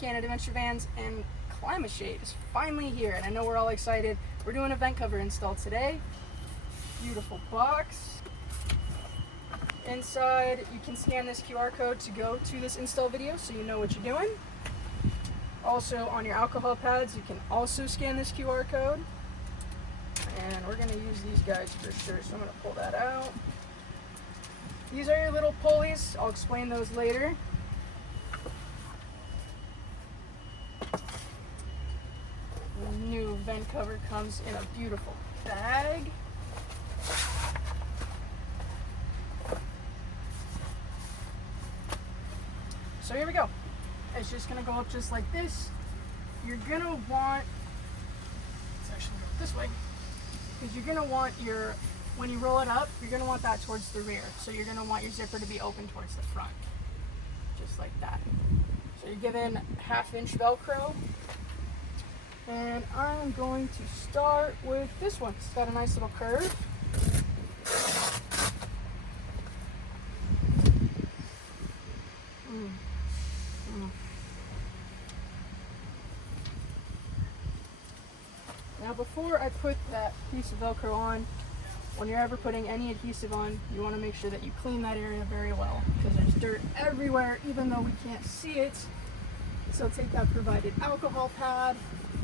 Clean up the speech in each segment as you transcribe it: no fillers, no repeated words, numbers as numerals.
Canada Adventure Vans, and CLIMA-SHADE is finally here, and I know we're all excited. We're doing a vent cover install today. Beautiful box. Inside, you can scan this QR code to go to this install video so you know what you're doing. Also, on your alcohol pads, you can also scan this QR code. And we're going to use these guys for sure, so I'm going to pull that out. These are your little pulleys. I'll explain those later. The new vent cover comes in a beautiful bag. So here we go. It's just going to go up just like this. You're going to want, let's actually go this way, because you're going to want your, when you roll it up, you're going to want that towards the rear. So you're going to want your zipper to be open towards the front, just like that. So you're given 1/2 inch Velcro. And I'm going to start with this one. It's got a nice little curve. Now before I put that piece of Velcro on, when you're ever putting any adhesive on, you want to make sure that you clean that area very well, because there's dirt everywhere even though we can't see it. So take that provided alcohol pad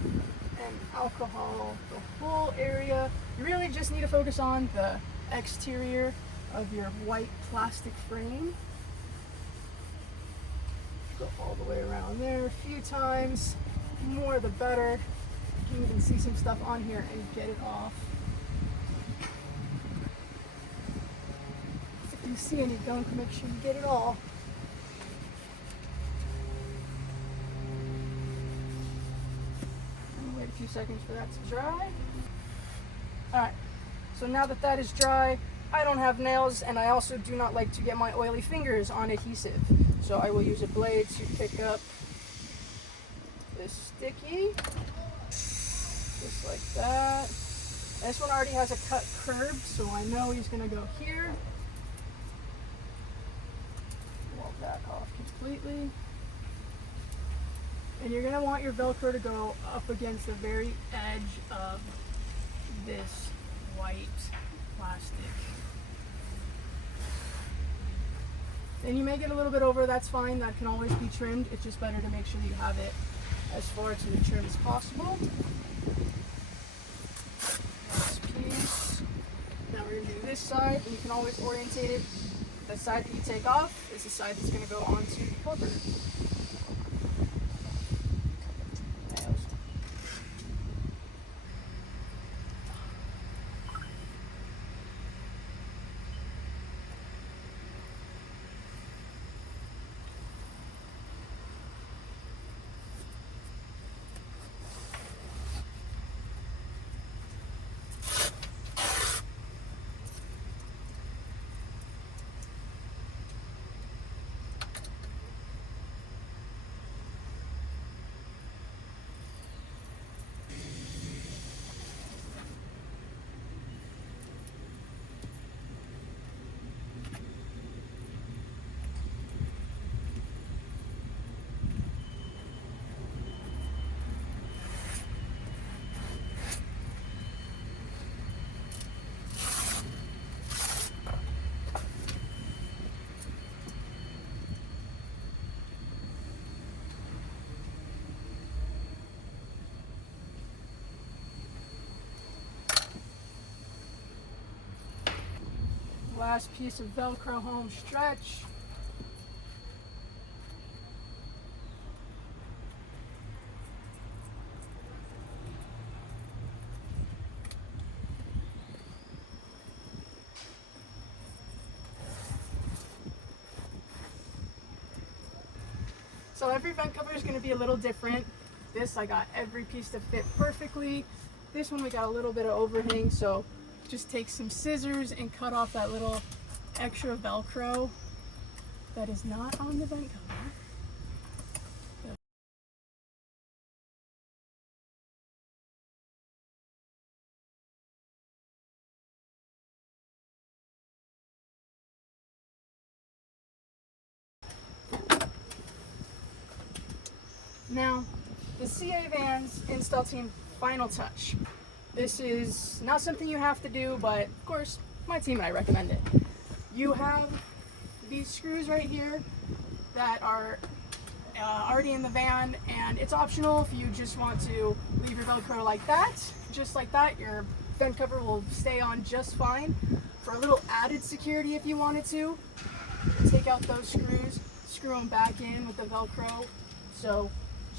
and alcohol the whole area. You really just need to focus on the exterior of your white plastic frame. Go all the way around there a few times. More the better. You can even see some stuff on here and get it off. If you see any gunk, make sure you get it all. And wait a few seconds for that to dry. Alright, so now that that is dry, I don't have nails, and I also do not like to get my oily fingers on adhesive. So I will use a blade to pick up this sticky. Just like that. This one already has a cut curve, so I know he's going to go here. Wall that off completely. And you're going to want your Velcro to go up against the very edge of this white plastic. And you may get a little bit over, that's fine, that can always be trimmed. It's just better to make sure that you have it as far to the trim as possible. Now we're going to do this side, and you can always orientate it. The side that you take off is the side that's going to go onto the cover. Last piece of Velcro home stretch. So every vent cover is going to be a little different. This, I got every piece to fit perfectly. This one we got a little bit of overhang, so just take some scissors and cut off that little extra Velcro that is not on the vent cover. Now, the CA Vans install team final touch. This is not something you have to do, but of course, my team and I recommend it. You have these screws right here that are already in the van, and it's optional if you just want to leave your Velcro like that. Just like that, your vent cover will stay on just fine. For a little added security, if you wanted to, take out those screws, screw them back in with the Velcro. So,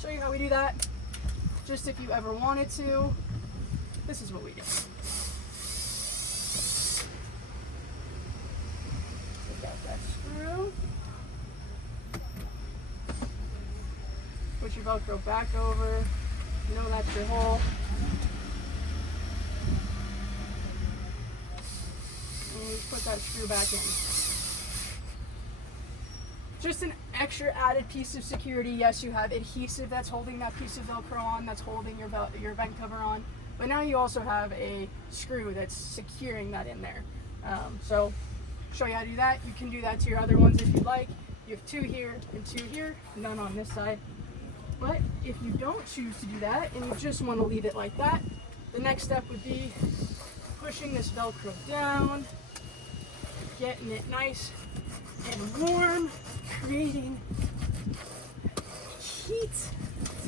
show you how we do that. Just if you ever wanted to, this is what we do. Take out that screw. Put your Velcro back over. You know that's your hole. And you put that screw back in. Just an extra added piece of security. Yes, you have adhesive that's holding that piece of Velcro on, that's holding your vent cover on, but now you also have a screw that's securing that in there. So, show you how to do that. You can do that to your other ones if you'd like. You have two here and two here, none on this side. But if you don't choose to do that and you just want to leave it like that, the next step would be pushing this Velcro down, getting it nice and warm, creating heat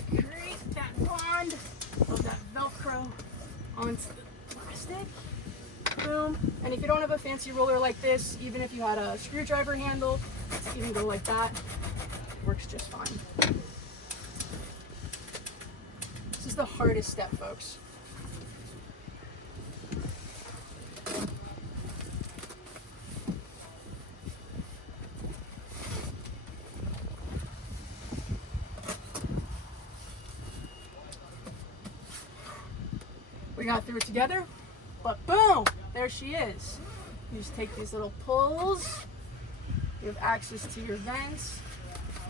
to create that bond of that Velcro onto the plastic. Boom. And if you don't have a fancy roller like this, even if you had a screwdriver handle, to even go like that, works just fine. This is the hardest step, folks. We got through it together, but boom, there she is. You just take these little pulls. You have access to your vents.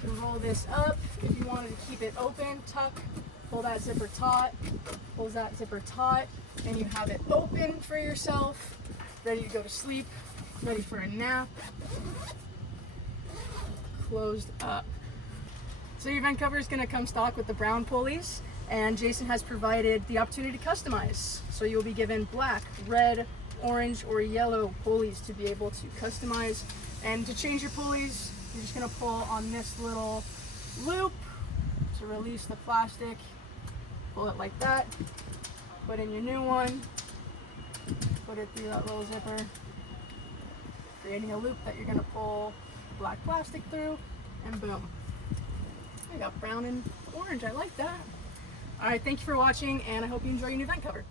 You can roll this up. If you wanted to keep it open, tuck, pull that zipper taut, pulls that zipper taut, and you have it open for yourself, ready to go to sleep, ready for a nap, closed up. So your vent cover is going to come stock with the brown pulleys, and Jason has provided the opportunity to customize. So you'll be given black, red, orange, or yellow pulleys to be able to customize. And to change your pulleys, you're just going to pull on this little loop to release the plastic. Pull it like that. Put in your new one. Put it through that little zipper, creating a loop that you're going to pull black plastic through, and boom. I got brown and orange. I like that. All right, thank you for watching, and I hope you enjoy your new vent cover.